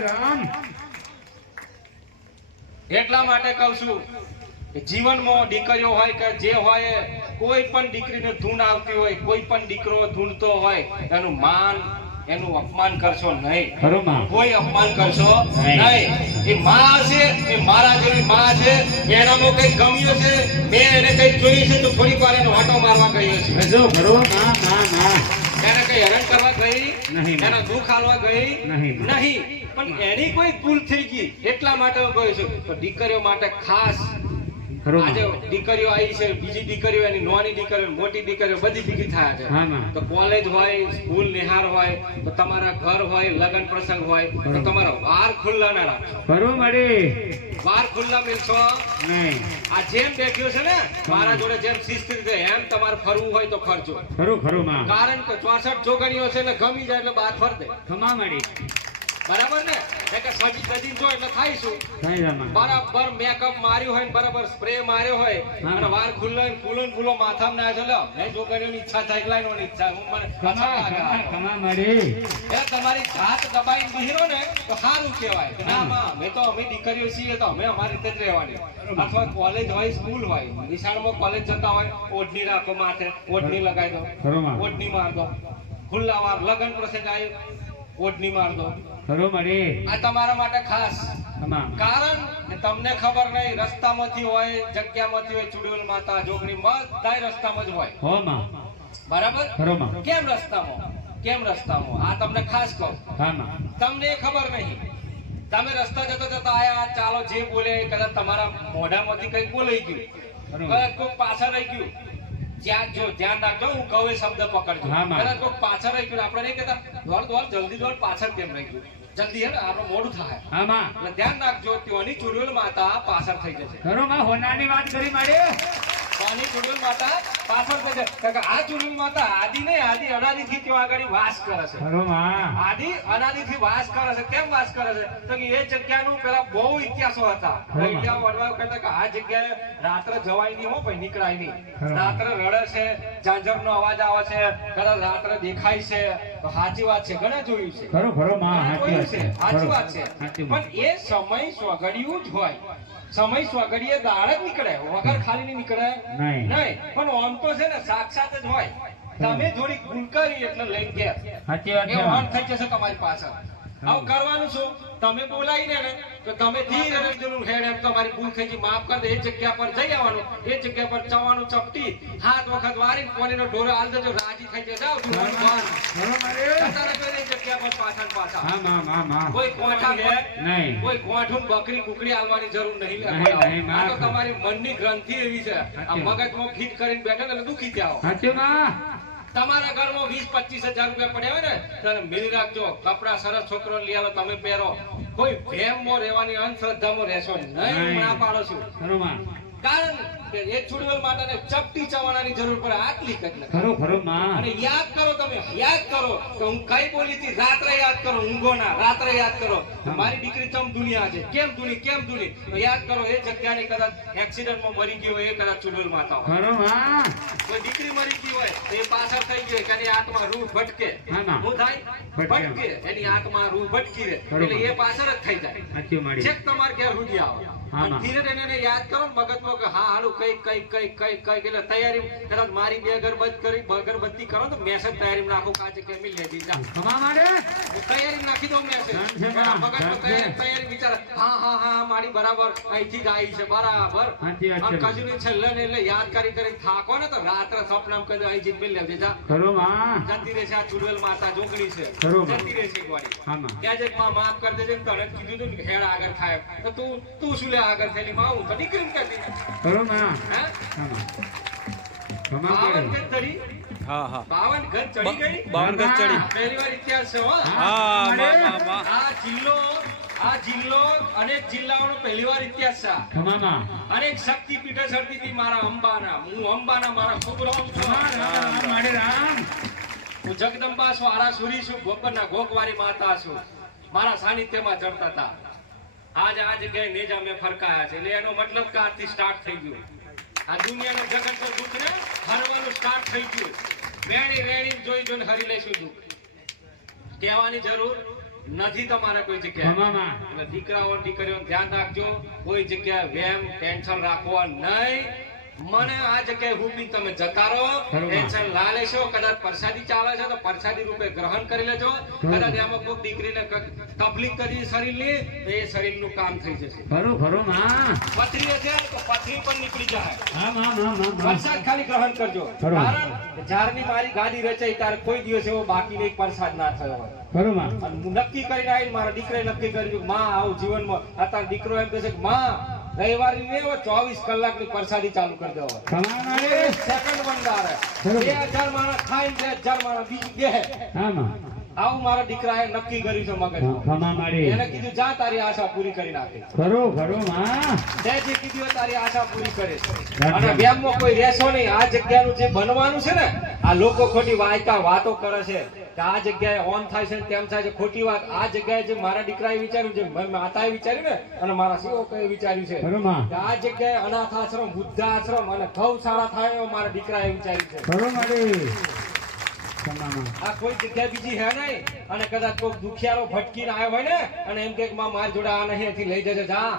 રામ. એટલા માટે કહું છું જીવનમાં દીકરીઓ હોય કે જે હોય કોઈ પણ દીકરીને ધૂન આવતી હોય કોઈ પણ દીકરો ધૂનતો હોય એનું માન એનું અપમાન કરશો નહીં. કોઈ અપમાન કરશો નહીં. એ માં છે એ મારા જેવી માં છે એનામાં કઈ ગમ્યું છે? મેં એને કઈ જોયું છે તો થોડીક વાર એનો વાટો મારવા ગયો છે. જો ના ના. એને કઈ હેરાન કરવા ગઈ નહીં. એના દુઃખ હાલવા ગઈ નહીં. નહીં પણ એની કોઈ ભૂલ થઈ ગઈ એટલા માટે હું કહું છું તો દીકરીઓ માટે ખાસ આજે દીકરીઓ આવી છે બીજી દીકરીઓ એની નોની દીકરીઓ મોટી દીકરીઓ બધી ભેગી થયા છે. તો કોલેજ હોય સ્કૂલ નિહાર હોય તો તમારા ઘર હોય લગ્ન પ્રસંગ હોય તો. તમારા વાર ખુલ્લા ના રાખો બરોબર મારે વાર ખુલ્લા મિલશો નહીં. આ જેમ બેઠ્યો છે ને મારા જોડે જેમ શિસ્ત રીતે એમ તમારે ફરવું હોય તો ફરજો. ખરું ખરું કારણ કે ચોસઠ જોગણીઓ છે ને ગમી જાય એટલે બહાર ફરતે ખમા મારી બરાબર ને? એટલે સજી સજી જો એટલે થાય શું બરાબર મેકઅપ માર્યું હોય ને બરાબર સ્પ્રે માર્યો હોય અને વાર ખુલ્લો ને ફૂલો ને ફૂલો માથામાં ના છો. લો મેં જોગણીઓની ઈચ્છા થાય એકલા નો ઈચ્છા. હું મને કમા અચ્છા લાગે. ખમા આ. ખમા મારી. એ તમારી જાત દબાઈ બિહરો ને તો સારું કહેવાય. કે ના માં અમે તો અમે દીકરીઓ છીએ તો અમે અમારી રીતે જ રહેવાની. અથવા કોલેજ હોય સ્કૂલ હોય. નિશાળમાં કોલેજ જતા હોય ઓઢણી રાખો માથે ઓઢણી લગાવી દો. ઓઢણી માર દો. ખુલ્લા વાર લગન પ્રસંગ આવ્યો ઓઢણી માર દો. ખરું મારી? આ તમારા માટે ખાસ. કારણ તમને ખબર નહીં રસ્તામાંથી હોય જગ્યામાંથી હોય ચુડેલ માતા જોગણી બધાય રસ્તામાં જ હોય. હો માં. બરાબર? ખરો માં. કેમ રસ્તામાં? કેમ રસ્તામાં? આ તમને ખાસ કહું. હા માં. તમને એ ખબર નહીં. તમે રસ્તા જતા જતા આયા ચાલો જે બોલે કદાચ તમારા મોઢામાંથી કંઈક બોલાઈ ગયું. કદાચ કોઈ પાછળ રહી ગયું. ત્યાં જો ધ્યાન રાખજો હું કહું શબ્દ પકડજો. કદાચ કોઈ પાછળ રહી ગયું આપણે નહીં કહેતા દોડ દોડ જલ્દી દોડ પાછળ કેમ રહી ગયું જલ્દી હે મોડું થાય. એટલે ધ્યાન રાખજો ત્યાંની ચુડવેલ માતા પાછળ થઈ જશે. ખરું માં હોનાની વાત કરી મારી. ત્યાંની ચુડુલ માતા પાછળ થઈ કે આ ચુડુલ માતા આદિ ને આદિ અનાદિથી ત્યાં આગળ વાસ કરે છે. આદિ અનાદિથી વાસ કરે છે. કેમ વાસ કરે છે? તો કે એ જગ્યાનું પેલા બહુ ઇતિહાસો હતા. ઇતિહાસ વડવાઓ કહેતા કે આ જગ્યાએ રાત્રે જવાય નહીં હો ભાઈ નીકળાય નહીં. રાત્રે રડે છે ઝાંઝરનો અવાજ આવે છે કદાચ રાત્રે દેખાય છે. સાચી વાત છે ઘણા જોયું છે. ખરો ખરો માં સાચી વાત છે છે. સાચી વાત છે. પણ એ સમય સ્વઘડિયું જ હોય. સમય સ્વગડીએ દાળ જ નીકળે. વગર ખાલી નહીં નીકળે. નહીં. પણ આમ તો છે ને સાક્ષાત જ હોય. તમે થોડી ભૂલ કરી એટલે લઈ ગયા. સાચી વાત એ ઓન થઈ જશે તમારી પાછળ. આવું કરવાનું શું તમે બોલાવીને ને તો તમે ધીરે રહીને હેડ એમ તમારી ભૂલ થઈ માફ કરી દે એ જગ્યા પર જઈ આવવાનું. એ જગ્યા પર ચવાનું ચપટી હાથ વખત વારી કોણીનો ઢોરો હાલ દેજો રાજી થઈ જશે જતા જગ્યા પર પાછળ પાછા. હા હા માં કોઈ કોઠા નહીં. કોઈ કોઠું બકરી કુકડી આવવાની જરૂર નહીં આ તો તમારી મનની ગ્રંથિ એવી છે. આ મગજમાં ફિટ કરીને બેઠા ને એટલે દુખી જાઓ સાચું તમારા ઘરમાં વીસ પચીસ હજાર રૂપિયા પડ્યા હોય ને ત્યારે મેળી રાખજો. કપડા સરસ છોકરો લઈ આવે તમે પહેરો. કોઈ ભેમમાં રહેવાની અંધશ્રદ્ધામાં રહેશો નહીં. ના પાડો છું. માં કારણ કે એ છુડવેલ માટે ચપટી ચવાણાની જરૂર પડે આટલી જ ખરો ખરો માં. અને યાદ કરો તમે યાદ કરો કે હું કઈ બોલી હતી રાત્રે યાદ કરો ઊંઘો ના રાત્રે યાદ કરો. મારી દીકરી ચમ દુનિયા છે? કેમ દુની કેમ દુની તો યાદ કરો એ જગ્યાની કદાચ એક્સિડન્ટમાં મરી ગઈ હોય એ કદાચ ચુડવેલ માતા હોય ખરો માં. કોઈ દીકરી મરી ગઈ હોય તો એ પાછળ થઈ ગઈ કે એની આત્મા રૂહ ભટકે. હું થાય? ભટકે. એની આત્મા રૂહ ભટકી રહે. એટલે એ પાછળ જ થઈ જાય. સાચી છેક તમારે ઘેર સુધી આવે. ધીરે ધીરે એને યાદ કરો મગજમાં કે હા હાલું કઈ કઈ કઈ કઈ કઈ એટલે તૈયારી કદાચ મારી બે અગરબત્તી કરી અગરબત્તી કરો તો મેસેજ તૈયારી નાખો કાચે કે મિલ લેજી જા. ખમા મારે તૈયારી નાખી દઉં મેસેજ ધન છે એના બા, મગજમાં તૈયારી તૈયારી વિચાર હા હા હા મારી બરાબર અહીંથી જ આવી છે બરાબર. કશું નહીં છેલ્લે ને એટલે યાદ કરી કરી થાકો ને તો રાત્રે સપનામાં કરી અહીં જીત મિલ લેજે જા. ખરું માં જતી રહેશે આ ચુડવેલ માતા જોગણી છે. ખરું. જતી રહેશે એક વારી. ત્યાં જઈને માફ કરી દેજે તને કીધું તું ને હેડ આગળ થાય તો તું તું શું લે આગળ થયેલી માં તો નીકળીને કરતી ખરું માં. હા? બાવન મારી ચડી? હા હા. બાવન ગજ ચડી ગઈ? બાવન ગજ ચડી. પહેલી વાર ઇતિહાસ છે હો. હા. માં માં માં. આ જિલ્લો આ જિલ્લો અનેક જિલ્લાઓનો પહેલી વાર ઇતિહાસ છે આ. અનેક શક્તિ પીઠે ચડતી હતી મારા અંબાના. હું અંબાના મારા છું. મારે રામ હું જગદંબા છું આરાસુરી છું ગોપરના ગોકવારી માતા છું. મારા સાનિધ્યમાં ચડતા હતા. આજ આ જગ્યાએ નેજા મેં ફરકાયા છે. એટલે એનો મતલબ કે આજથી સ્ટાર્ટ થઈ ગયું. આ દુનિયાનો જગત પર દુઃખ ને હરવાનું સ્ટાર્ટ થઈ ગયું. વેણી વેણી જોઈ જોઈને હરી લઈશું દુઃખ. કહેવાની જરૂર નથી તમારે કોઈ જગ્યાએ. એટલે દીકરાઓ દીકરીઓ ધ્યાન રાખજો. કોઈ જગ્યાએ વેમ ટેન્શન રાખવા નહીં. મને આ જગ્યાએ રૂપી તમે જતા રહો. ટેન્શન ના? લેશો કદાચ પ્રસાદી ચાલે છે તો પ્રસાદી રૂપે ગ્રહણ કરી લેજો. કદાચ એમાં કોઈ દીકરીને તકલીફ કરી શરીરની તો એ શરીરનું કામ થઈ જશે. ભરો ભરો માં પથરી હશે તો પથરી પણ નીકળી જાય. પ્રસાદ ખાલી ગ્રહણ કરજો. કારણ જ્યારની મારી ગાડી રચાઈ ત્યારે કોઈ દિવસ એવો બાકી નહીં પ્રસાદ ના થયો હોય. નક્કી કરીને આવીને મારા દીકરાએ નક્કી કર્યું માં આવું જીવનમાં. અત્યારે દીકરો એમ કહે છે કે માં રવિવારની નહીં હોય કલાકની પ્રસાદી ચાલુ કરી દેવો સેકન્ડ બંધારે. બે હજાર માણસ ખાઈ બે હજાર માણસ બીજું બે હા આવું મારા દીકરાએ નક્કી કર્યું છે મગજ એને કીધું જા તારી આશા પૂરી કરી નાખે. ખરો ખરો માં. તે જે કીધું તારી આશા પૂરી કરે. અને વ્યામમાં કોઈ રહેશો નહીં. આ જગ્યાનું જે બનવાનું છે ને આ લોકો ખોટી વાયકા વાતો કરે છે. કે આ જગ્યાએ ઓન થાય છે તેમ થાય છે. ખોટી વાત. આ જગ્યાએ જે મારા દીકરાએ વિચાર્યું છે માતાએ વિચાર્યું ને અને મારા સેવકોએ વિચાર્યું છે. કે આ જગ્યાએ અનાથ આશ્રમ વૃદ્ધ આશ્રમ અને ગૌશાળા થાય એવો મારા દીકરાએ વિચાર્યું છે. આ કોઈ જગ્યા બીજી હે નહીં. અને કદાચ કોઈ દુખિયારો ભટકીને આવ્યો હોય ને અને એમ કે માં મારી જોડે આ નહીં લઈ જજે જા.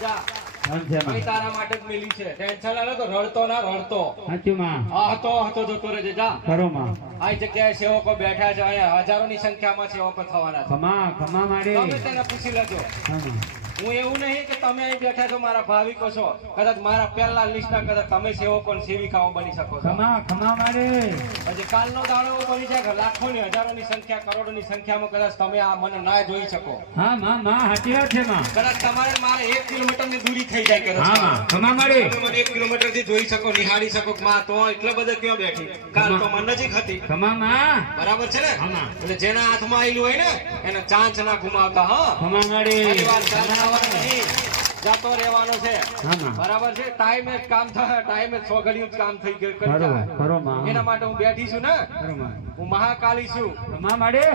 જા. તારા માટે મેલી છે. ટેન્શન ના તો રડતો ના રડતો. સાચું માં આ હતો હતો જતો રહેજે જા. ખરું માં આ જગ્યાએ સેવકો બેઠા છે અહીંયા હજારોની સંખ્યામાં સેવકો થવાના છે. ખમા ખમા મારી. તમે તેને પૂછી લેજો. હા એવું નહીં કે તમે અહીં બેઠા છો મારા ભાવિકો છો. કદાચ મારા પહેલા લિસ્ટના કદાચ તમે સેવકો સેવિકાઓ બની શકો છો. ખમા ખમા મારે. પછી કાલનો દાડો બની જાય લાખો ની હજારો ની સંખ્યા કરોડોની સંખ્યામાં કદાચ તમે આ મને ના જોઈ શકો. હા માં માં હાચી વાત છે માં. કદાચ તમારે મારે એક કિલોમીટરની દૂરી થઈ જાય કદાચ. હા માં ખમા મારે. તમે એક કિલોમીટરથી જોઈ શકો નિહાળી શકો માં તો એટલે બધે ક્યાં બેઠી? કાલ તો મને નજીક હતી. ખમા માં. બરાબર છે ને. એટલે જેના હાથમાં આવેલું હોય ને એને ચાંચ ના ઘુમાવતા હા. ખમા મારી. પરિવાર નહીં. જતો રહેવાનો છે. બરાબર છે? ટાઈમે જ કામ થાય ટાઈમે છ ઘડિયું જ કામ થઈ ગયું. કરી ખરું જાય. ખરું માં. એના માટે હું બેઠી છું ને. હું મહાકાલી છું. ખમા મારી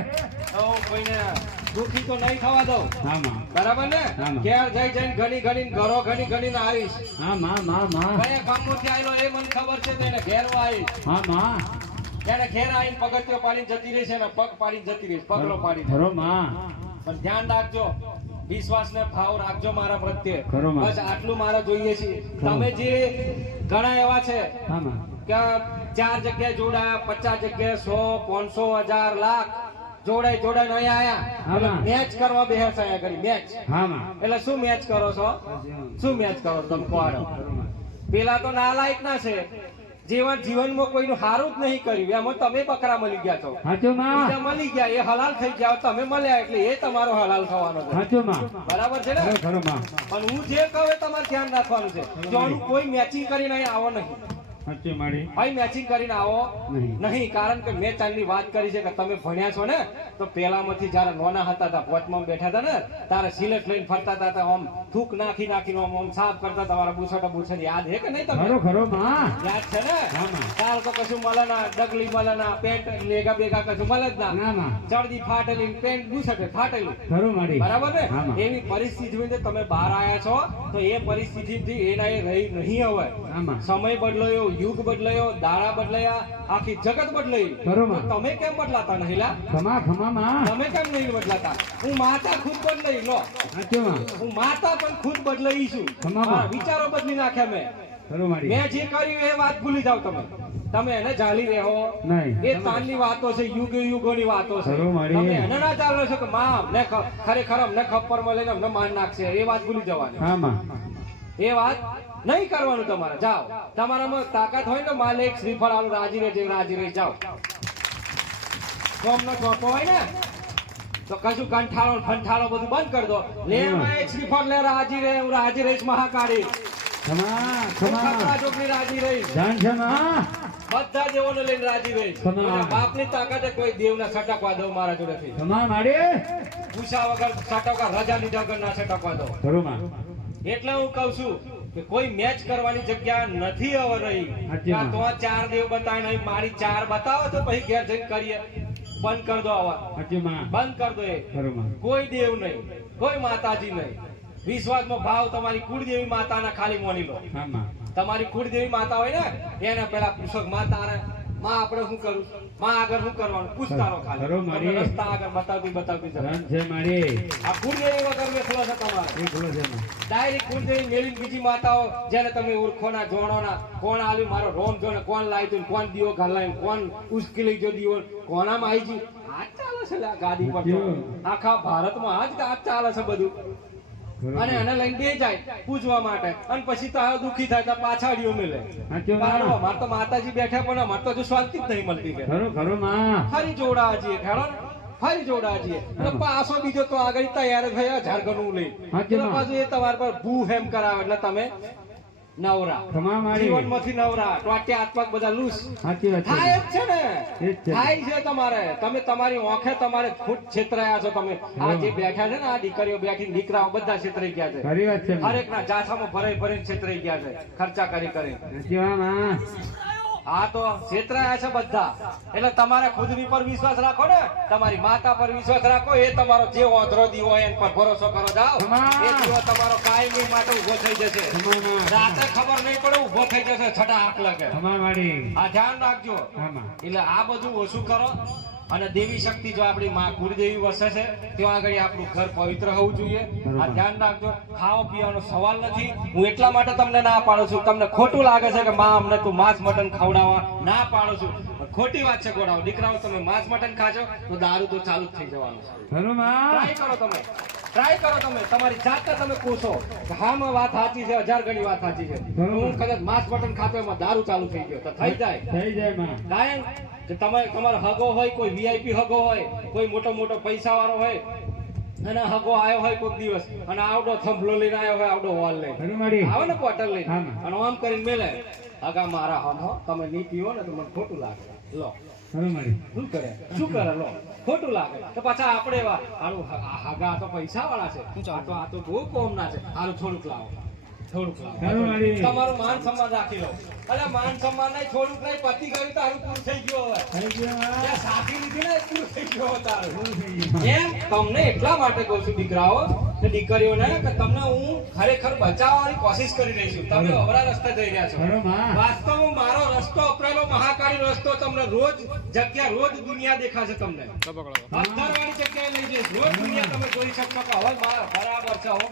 તો કોઈને દુખી તો નહીં થવા દઉં. બરાબર ને? ઘેર જઈ જઈને ઘણી ઘણી ઘરો ઘણી ઘણી આવીશ. હા મા માં માં. કયા ગામમાંથી એ મને ખબર છે તો એને ઘેર આવીશ. હા માં. ઘેર આવીને પગથિયો પાડીને જતી રહેશે ને પગ પાડીને જતી રહીશ પગલો પાડીને. બરોબર પણ ધ્યાન રાખજો. વિશ્વાસ ને ભાવ રાખજો મારા પ્રત્યે. બસ આટલું મારે જોઈએ છે. તમે જે ઘણા એવા છે કે ચાર જગ્યાએ જોડાયા પચાસ જગ્યાએ સો પાંચસો હજાર લાખ જોડાઈ જોડાઈને અહીંયા આયા. મેચ કરવા બેસે છે અહીંયા કરી મેચ હા એટલે શું મેચ કરો છો? શું મેચ કરો તમે કહો પેલા તો નાલાયક ના છે. જીવન જીવનમાં કોઈનું સારું જ નહીં કર્યું. એમાં તમે બકરા મળી ગયા છો. બીજા મળી ગયા એ હલાલ થઈ ગયા તમે મળ્યા એટલે એ તમારો હલાલ થવાનો છે. બરાબર છે ને? પણ હું જે કહું તમારે ધ્યાન રાખવાનું છે. જો કોઈ મેચિંગ કરીને અહીં આવો નહીં. સાચું મારી ભાઈ મેચિંગ કરીને આવો. નહીં. નહીં કારણ કે મેં ચાલની વાત કરી છે કે તમે ભણ્યા છો ને તો પેલામાંથી જ્યારે નોના હતા હતા પોચમાં બેઠા હતા ને તારે સિલેટ લઈને ફરતા હતા તો આમ થૂક નાખી નાખીને આમ આમ સાફ કરતા તમારા બુસોટા બુસટ યાદ છે કે નહીં ખરો તમને? ખરો માં યાદ છે ને? તાર તો કશું મળે ના ડગલી મળે ના પેન્ટ લેગા બેગા કશું મળે જ ના. ના ચડદી ફાટેલી પેન્ટ બુસટે ફાટેલું. ખરું મારી બરાબર ને? એવી પરિસ્થિતિ જોઈને તમે બહાર આવ્યા છો તો એ પરિસ્થિતિથી એના એ રહી નહીં હવે હા માં સમય બદલાયો યુગ બદલાયો દાડા બદલાયા આખી જગત બદલાઈ. બરોબર. તમે કેમ બદલાતા નહીં લા? ખમા ખમા માં તમે કેમ નહીં બદલાતા? હું માતા ખુદ બદલાઈ લો. હું માતા પણ ખુદ બદલાઈ છું. વિચારો બદલી નાખ્યા મેં. મેં જે કર્યું એ વાત ભૂલી જાવ તમે. તમે એને જાળી રહો એ તાનની વાતો છે યુગ યુગોની વાતો છે. તમે એને ના ચાલો છો કે માં ખરેખર અમને ખપ્પર મળે અમને માન નાખશે. એ વાત ભૂલી જવાની. એ વાત નહીં કરવાનું તમારે. જાઓ. તમારામાં તાકાત હોય ને માલે એક શ્રીફળ આલું રાજી રહેજે રાજી રહી જાઓ. કોમનો ચોપો હોય ને તો કશું કંઠાળો ફંઠાળો બધું બંધ કરી દો. લે એક શ્રીફળ લે રાજી રહે હું રાજી રહીશ મહાકાળી. રાજી રહીશ. બધા દેવોને લઈને રાજી રહીશ. ખમા. અને બાપની તાકાતે કોઈ દેવને સટકવા દઉં મારા જોડેથી. પૂછા વગર સટકવા રજા લીધા વગર ના સટકવા માં. એટલે હું કઉ છું કે કોઈ મેચ કરવાની જગ્યા નથી હવે રહી. આ તો ચાર દેવ બતાવે નહીં મારી ચાર બતાવો તો પછી ઘેર જઈને કરીએ. બંધ કર દો આવા. બંધ કર દો એ. કોઈ દેવ નહીં. કોઈ માતાજી નહીં. વિશ્વાસમાં ભાવ તમારી કુળદેવી માતાના ખાલી મોની લો. તમારી કુળદેવી માતા હોય ને એને પેલા પુસ્તક માતા માં આપણે શું કરું? માં આગળ શું કરવાનું? પૂછતા રહો ખાલી. ખરો મારી. રસ્તા આગળ બતાવતી બતાવતી જરા. છે મારી. આ કુળદેવી વગર બેઠલો છે તમારે. એ ખુલ્લો છે ડાયરેક્ટ કુળદેવી મેલીને બીજી માતાઓ જેને તમે ઓળખો ના જોણો ના કોણ આલ્યું? મારો રોમ જોને કોણ લાવ્યું કોણ દીવો ઘાલાયું? કોણ ઉશ્કેલી જો દીવો? કોનામાં આવી ગયું? આ ચાલે છે ગાદી પર. આખા ભારતમાં આ જ ચાલે છે બધું. અને એને લઈને બે જાય પૂજવા માટે. અને પછી તો દુખી થાય તો પાછાડીઓ મેલે સાચું માં. તો માતાજી બેઠા પણ અમારે તો હજુ શાંતિ જ નહીં મળતી કે. ખરો ખરો માં ફરી જોડા જઈએ ખેડો ફરી જોડા જઈએ એટલે પાછો બીજો તો આગળ તૈયાર થયા ઝારખંડ લઈ પાછું એ તમારા પર ભૂ હેમ કરાવે. એટલે તમે નવરા. ખમા મારી જીવનમાંથી નવરા. ટોટે હાથ પગ બધા લૂસ? સાચી વાત થાય જ છે ને. થાય છે તમારે. તમે તમારી ઓંખે તમારે ખુદ છેતરાયા છો તમે. આ જે બેઠા છે ને આ દીકરીઓ બેઠી દીકરાઓ બધા છેતરાઈ ગયા છે. ખરી વાત છે. હરેક ના જાથામાં ભરાઈ ભરીને છેતરાઈ ગયા છે. ખર્ચા કરી કરી. આ તો છેતરાયા છે બધા. એટલે તમારે ખુદની પર વિશ્વાસ રાખો ને. તમારી માતા પર વિશ્વાસ રાખો એ તમારો જે ઓધરો દીવો હોય એના પર ભરોસો કરો. જાઓ. એ દીવો તમારો કાયમી માટે ઊભો થઈ જશે. રાતે ખબર નહીં પડે ઊભો થઈ જશે છટા હાથ લાગે. આ ધ્યાન રાખજો. એટલે આ બધું ઓછું કરો. અને દેવી શક્તિ જો આપણી માં કુળદેવી વસે છે ત્યાં આગળ આપણું ઘર પવિત્ર હોવું જોઈએ. આ ધ્યાન રાખજો. ખાવા પીવાનો સવાલ નથી. હું એટલા માટે તમને ના પાડું છું. તમને ખોટું લાગે છે કે માં અમને તું માંસ મટન ખવડાવવા ના પાડું છું. ખોટી વાત છે ગોડાઓ. દીકરાઓ તમે માંસ મટન ખાજો તો દારૂ તો ચાલુ જ થઈ જવાનું ટ્રાય કરો તમે. ટ્રાય કરો તમે. તમારી જાતે તમે પૂછો હા માં વાત સાચી છે હજાર ગણી વાત સાચી છે. હું કદાચ માંસ મટન ખાતો એમાં દારૂ ચાલુ થઈ ગયો. તો થઈ જાય. થઈ જાય માં. કે તમારે તમારો હગો હોય કોઈ વીઆઈપી હગો હોય કોઈ મોટો મોટો પૈસા વાળો હોય અને હગો આવ્યો હોય કોઈક દિવસ અને આવડો થંભલો લઈને આવ્યો હોય આવડો હોલ લઈને. આવે ને ક્વાર્ટર લઈને. અને આમ કરીને મેલે હગા મારા હમ હો તમે નહીં પીવો ને તો મને ખોટું લાગે. લો. શું કરે? શું કરે? લો. ખોટું લાગે. તો પાછા આપણે એવા આ હગા તો પૈસા વાળા છે આ તો આ તો બહુ કોમ ના છે. આનું થોડુંક લાવો. થોડુંક ખરું લાવો મારી. તમારું માન સન્માન રાખી લો. અરે માન સન્માન નહીં થોડુંક નહીં પતી ગયું તારું પૂરું થઈ ગયું હવે. થઈ ગયું માં. ત્યાં સાથી લીધી ને પૂરું થઈ ગયું તારું. પૂરું થઈ ગયું. એમ તમને એટલા માટે કહું છું દીકરાઓ કે દીકરીઓને કે તમને હું ખરેખર બચાવવાની કોશિશ કરી રહી છું. તમે અવરા રસ્તે જઈ રહ્યા છો. વાસ્તવમાં મારો રસ્તો અપનાવેલો મહાકાળી રસ્તો તમને રોજ જગ્યા રોજ દુનિયા દેખાશે તમને. પથ્થરવાળી જગ્યાએ લઈ જઈશ. રોજ દુનિયા તમે જોઈ શકશો કે હવે મારા બરાબર છે હવે